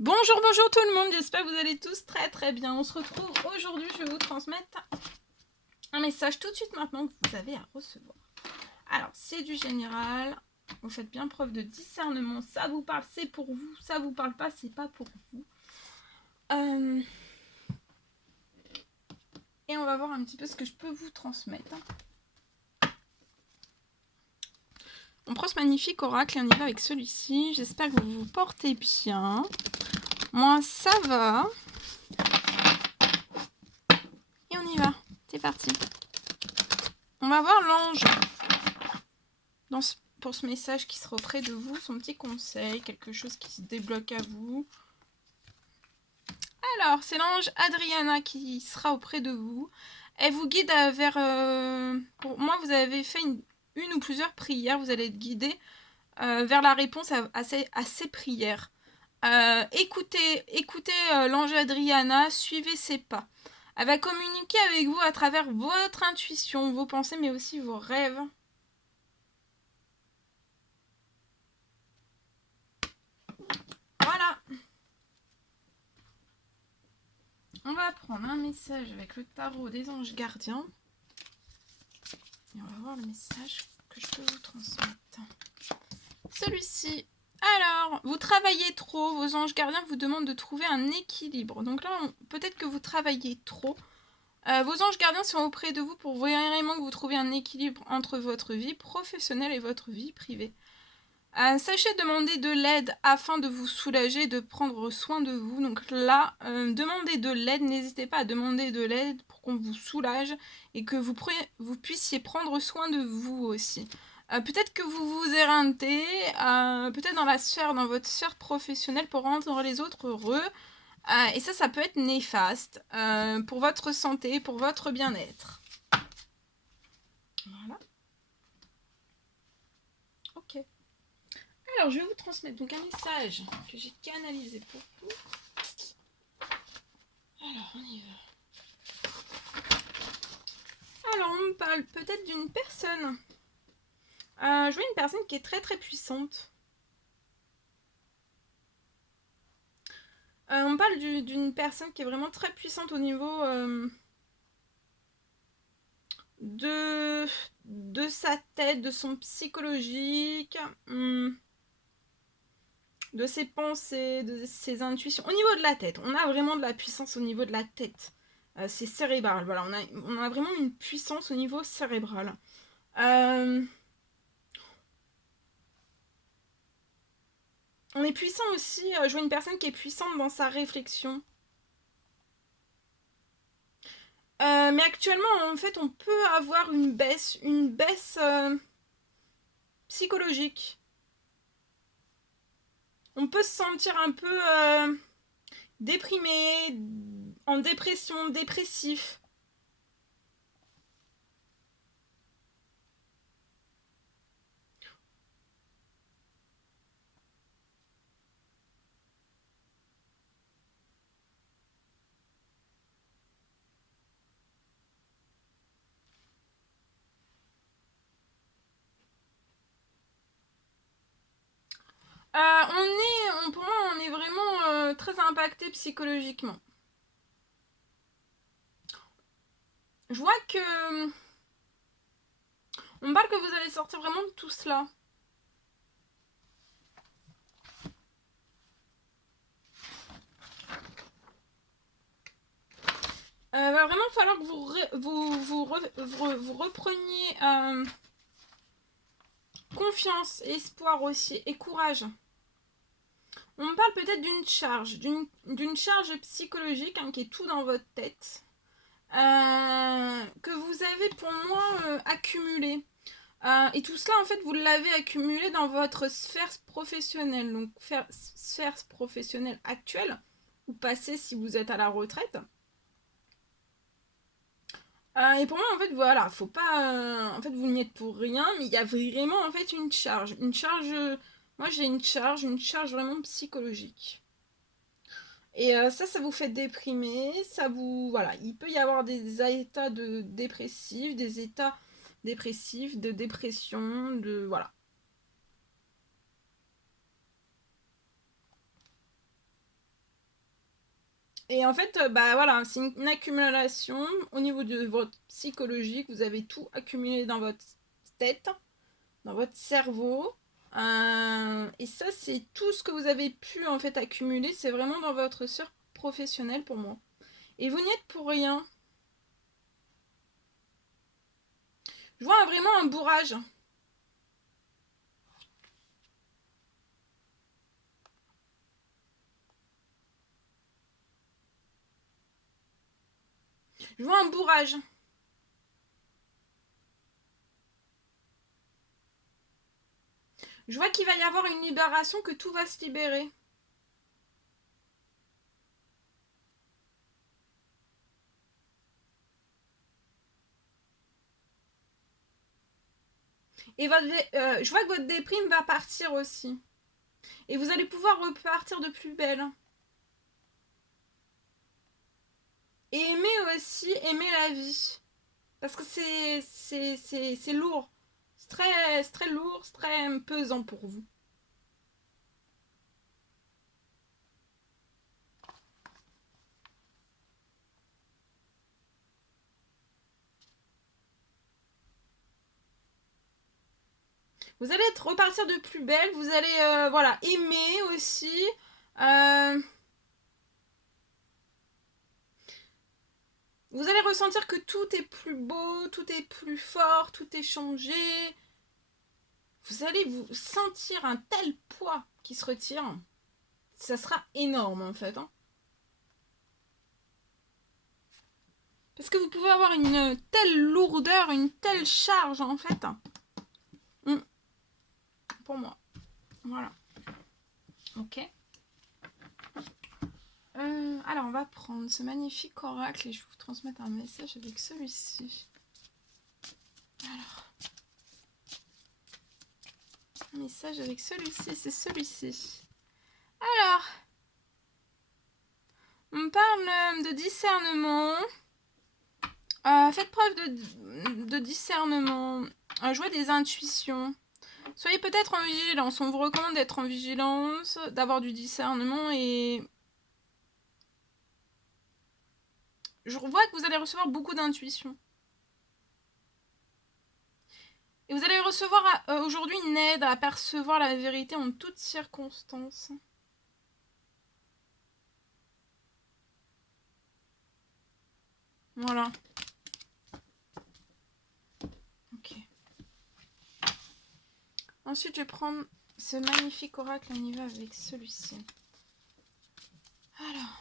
Bonjour, bonjour tout le monde, j'espère que vous allez tous très bien. On se retrouve aujourd'hui, je vais vous transmettre un message tout de suite maintenant que vous avez à recevoir. Alors, c'est du général, vous faites bien preuve de discernement, ça vous parle, c'est pour vous, ça vous parle pas, c'est pas pour vous. Et on va voir un petit peu ce que je peux vous transmettre. Mon prince magnifique oracle, et on y va avec celui-ci. J'espère que vous vous portez bien. Moi, ça va. Et on y va. C'est parti. On va voir l'ange pour ce message qui sera auprès de vous, son petit conseil, quelque chose qui se débloque à vous. Alors, c'est l'ange Adriana qui sera auprès de vous. Elle vous guide vers... pour moi, vous avez fait une ou plusieurs prières. Vous allez être guidé vers la réponse à ces prières. Écoutez l'ange Adriana, suivez ses pas. Elle va communiquer avec vous à travers votre intuition, vos pensées, mais aussi vos rêves. Voilà. On va prendre un message avec le tarot des anges gardiens. Et on va voir le message que je peux vous transmettre. Celui-ci. Alors, vous travaillez trop. Vos anges gardiens vous demandent de trouver un équilibre. Donc là, peut-être que vous travaillez trop. Vos anges gardiens sont auprès de vous pour vraiment que vous trouviez un équilibre entre votre vie professionnelle et votre vie privée. Sachez demander de l'aide afin de vous soulager, de prendre soin de vous. Donc là, demandez de l'aide, n'hésitez pas à demander de l'aide pour qu'on vous soulage et que vous puissiez prendre soin de vous aussi. Peut-être que vous vous éreintez, peut-être dans votre sphère professionnelle pour rendre les autres heureux. Et ça peut être néfaste pour votre santé, pour votre bien-être. Voilà. Ok. Alors, je vais vous transmettre donc un message que j'ai canalisé pour vous. Alors, on y va. Alors, on me parle peut-être d'une personne. Je vois une personne qui est très puissante. On me parle d'une personne qui est vraiment très puissante au niveau de sa tête, de son psychologique. De ses pensées, de ses intuitions. Au niveau de la tête, on a vraiment de la puissance au niveau de la tête. C'est cérébral, voilà, on a vraiment une puissance au niveau cérébral. On est puissant aussi, je vois une personne qui est puissante dans sa réflexion. Mais actuellement, en fait, on peut avoir une baisse psychologique. On peut se sentir un peu déprimé, en dépression, dépressif. Pour moi, on est vraiment très impacté psychologiquement. Je vois que... On me parle que vous allez sortir vraiment de tout cela. Va vraiment falloir que vous repreniez confiance, espoir aussi et courage. On me parle peut-être d'une charge psychologique qui est tout dans votre tête, que vous avez pour moi accumulé. Et tout cela, en fait, vous l'avez accumulé dans votre sphère professionnelle, donc sphère professionnelle actuelle, ou passée si vous êtes à la retraite. Et pour moi, en fait, voilà, faut pas... en fait, vous n'y êtes pour rien, mais il y a vraiment, en fait, une charge. Moi, j'ai une charge vraiment psychologique. Et ça vous fait déprimer, ça vous... Voilà, il peut y avoir des états dépressifs, de dépression, de... Voilà. Et en fait, bah voilà, c'est une accumulation au niveau de votre psychologique. Vous avez tout accumulé dans votre tête, dans votre cerveau. Et ça, c'est tout ce que vous avez pu en fait accumuler. C'est vraiment dans votre sphère professionnelle pour moi. Et vous n'y êtes pour rien. Je vois vraiment un bourrage. Je vois un bourrage. Je vois qu'il va y avoir une libération, que tout va se libérer. Et je vois que votre déprime va partir aussi. Et vous allez pouvoir repartir de plus belle. Et aimer aussi, aimer la vie. Parce que c'est lourd. C'est très lourd, c'est très pesant pour vous. Vous allez repartir de plus belle. Vous allez voilà, aimer aussi. Vous allez ressentir que tout est plus beau, tout est plus fort, tout est changé. Vous allez vous sentir un tel poids qui se retire. Ça sera énorme en fait. Parce que vous pouvez avoir une telle lourdeur, une telle charge en fait. Pour moi. Voilà. Ok. Alors on va prendre ce magnifique oracle et je vais vous transmettre un message avec celui-ci. Alors. Un message avec celui-ci, c'est celui-ci. Alors. On parle de discernement. Faites preuve de discernement. Jouez des intuitions. Soyez peut-être en vigilance. On vous recommande d'être en vigilance, d'avoir du discernement et... Je vois que vous allez recevoir beaucoup d'intuition. Et vous allez recevoir aujourd'hui une aide à percevoir la vérité en toutes circonstances. Voilà. Ok. Ensuite, je vais prendre ce magnifique oracle. On y va avec celui-ci. Alors,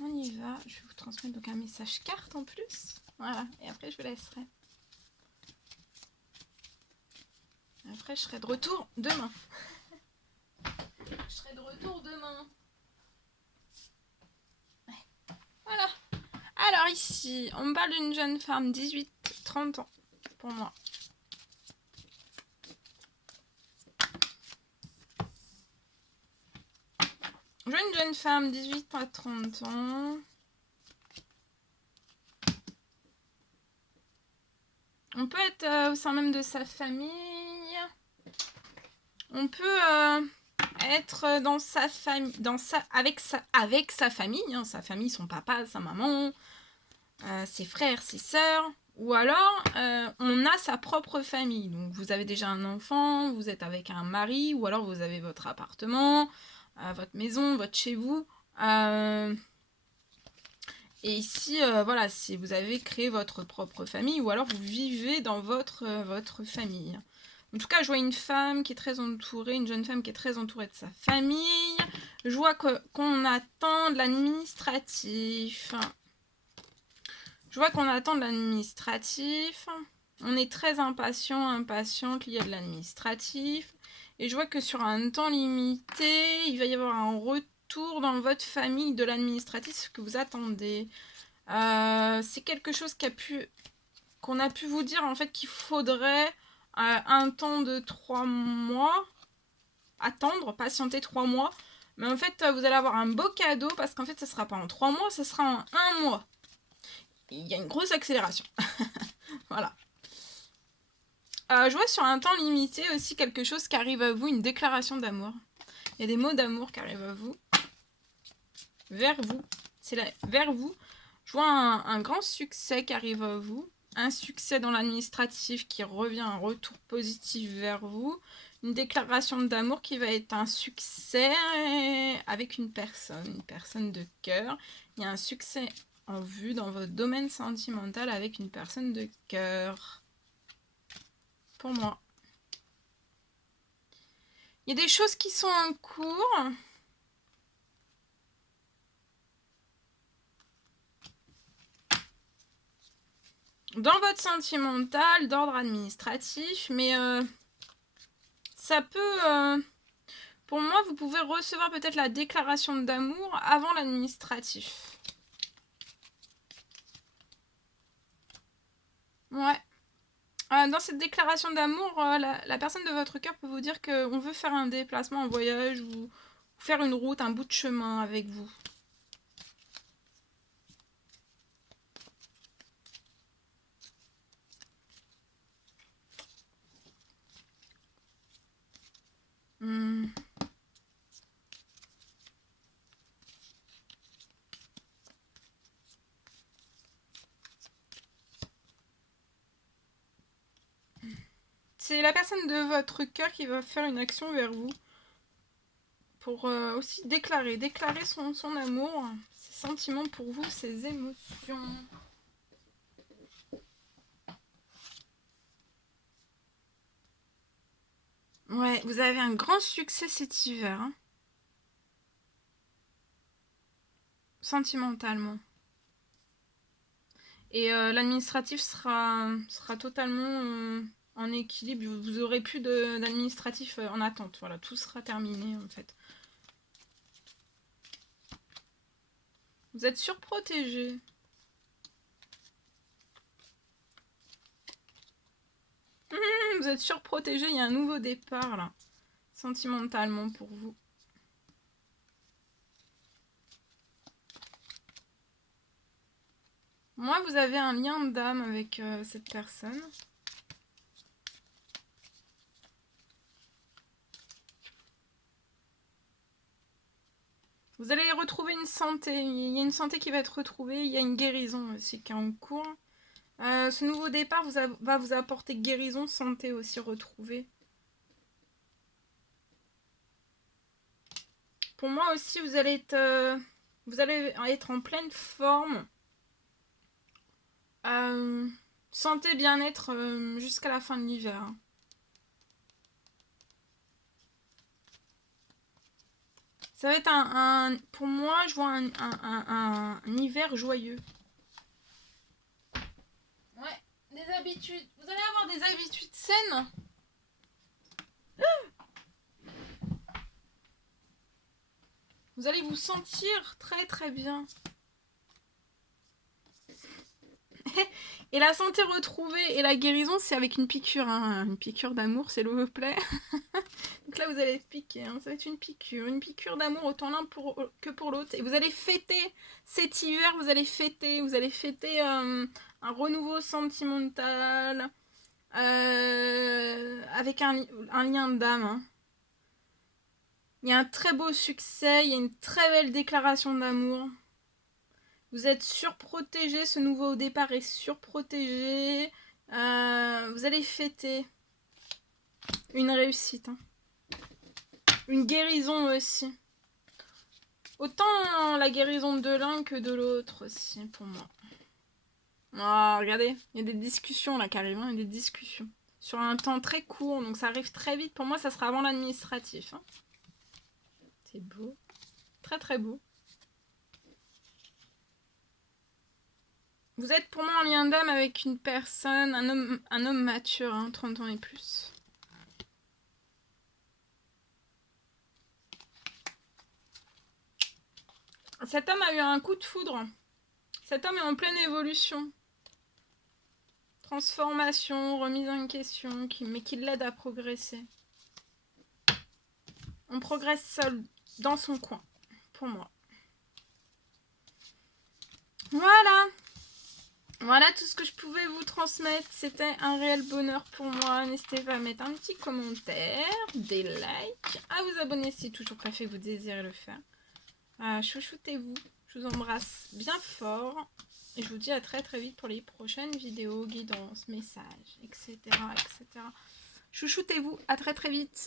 on y va. Je vais vous transmettre donc un message carte en plus. Voilà. Et après, je vous laisserai. Après, je serai de retour demain. Je serai de retour demain. Ouais. Voilà. Alors ici, on me parle d'une jeune femme, 18-30 ans, pour moi. Je vois une jeune femme, 18 à 30 ans. On peut être au sein même de sa famille. On peut être dans sa famille, avec sa famille, hein, sa famille, son papa, sa maman, ses frères, ses sœurs. Ou alors, on a sa propre famille. Donc, vous avez déjà un enfant, vous êtes avec un mari, ou alors vous avez votre appartement, votre maison, votre chez vous. Et ici, voilà, si vous avez créé votre propre famille, ou alors vous vivez dans votre famille. En tout cas, je vois une femme qui est très entourée, une jeune femme qui est très entourée de sa famille. Je vois qu'on attend de l'administratif. Je vois qu'on attend de l'administratif. On est très impatiente, il y a de l'administratif. Et je vois que sur un temps limité, il va y avoir un retour dans votre famille de l'administratif, ce que vous attendez. C'est quelque chose qu'on a pu vous dire en fait qu'il faudrait un temps de 3 mois. Attendre, patienter 3 mois. Mais en fait, vous allez avoir un beau cadeau parce qu'en fait, ça sera pas en 3 mois, ça sera en 1 mois. Il y a une grosse accélération. Voilà. Je vois sur un temps limité aussi quelque chose qui arrive à vous, une déclaration d'amour. Il y a des mots d'amour qui arrivent à vous, vers vous. vers vous. Je vois un grand succès qui arrive à vous. Un succès dans l'administratif qui revient, un retour positif vers vous. Une déclaration d'amour qui va être un succès avec une personne de cœur. Il y a un succès en vue dans votre domaine sentimental avec une personne de cœur. Pour moi. Il y a des choses qui sont en cours. Dans votre sentimental, d'ordre administratif, mais ça peut... pour moi, vous pouvez recevoir peut-être la déclaration d'amour avant l'administratif. Ouais. Dans cette déclaration d'amour, la personne de votre cœur peut vous dire qu'on veut faire un déplacement en voyage ou faire une route, un bout de chemin avec vous. C'est la personne de votre cœur qui va faire une action vers vous. Pour aussi déclarer son amour, ses sentiments pour vous, ses émotions. Ouais, vous avez un grand succès cet hiver. Hein. Sentimentalement. Et l'administratif sera totalement en équilibre. Vous aurez plus d'administratif en attente. Voilà, tout sera terminé en fait. Vous êtes surprotégé. Vous êtes surprotégé, il y a un nouveau départ là. Sentimentalement pour vous. Moi, vous avez un lien d'âme avec cette personne. Vous allez retrouver une santé. Il y a une santé qui va être retrouvée. Il y a une guérison aussi qui est en cours. Ce nouveau départ va vous apporter guérison, santé aussi retrouvée. Pour moi aussi, vous allez être en pleine forme. Santé, bien-être jusqu'à la fin de l'hiver. Hein. Ça va être pour moi, je vois un hiver joyeux. Ouais, des habitudes. Vous allez avoir des habitudes saines. Vous allez vous sentir très très bien. Et la santé retrouvée et la guérison, c'est avec une piqûre. Hein. Une piqûre d'amour, s'il vous plaît. Donc là, vous allez être piqué. Hein. Ça va être une piqûre d'amour autant l'un que pour l'autre. Et vous allez fêter cet hiver, vous allez fêter un renouveau sentimental avec un lien d'âme. Hein. Il y a un très beau succès, il y a une très belle déclaration d'amour. Vous êtes surprotégé, ce nouveau départ est surprotégé. Vous allez fêter une réussite. Hein. Une guérison aussi. Autant la guérison de l'un que de l'autre aussi, pour moi. Oh, regardez, il y a des discussions là, carrément, il y a des discussions. Sur un temps très court, donc ça arrive très vite. Pour moi, ça sera avant l'administratif. Hein. C'est beau. Très très beau. Vous êtes pour moi en lien d'âme avec une personne, un homme mature, hein, 30 ans et plus. Cet homme a eu un coup de foudre. Cet homme est en pleine évolution. Transformation, remise en question, mais qui l'aide à progresser. On progresse seul, dans son coin, pour moi. Voilà. Voilà tout ce que je pouvais vous transmettre. C'était un réel bonheur pour moi. N'hésitez pas à mettre un petit commentaire, des likes, à vous abonner si toujours pas fait, vous désirez le faire. Chouchoutez-vous. Je vous embrasse bien fort. Et je vous dis à très très vite pour les prochaines vidéos, guidances, messages, etc. etc. Chouchoutez-vous, à très très vite.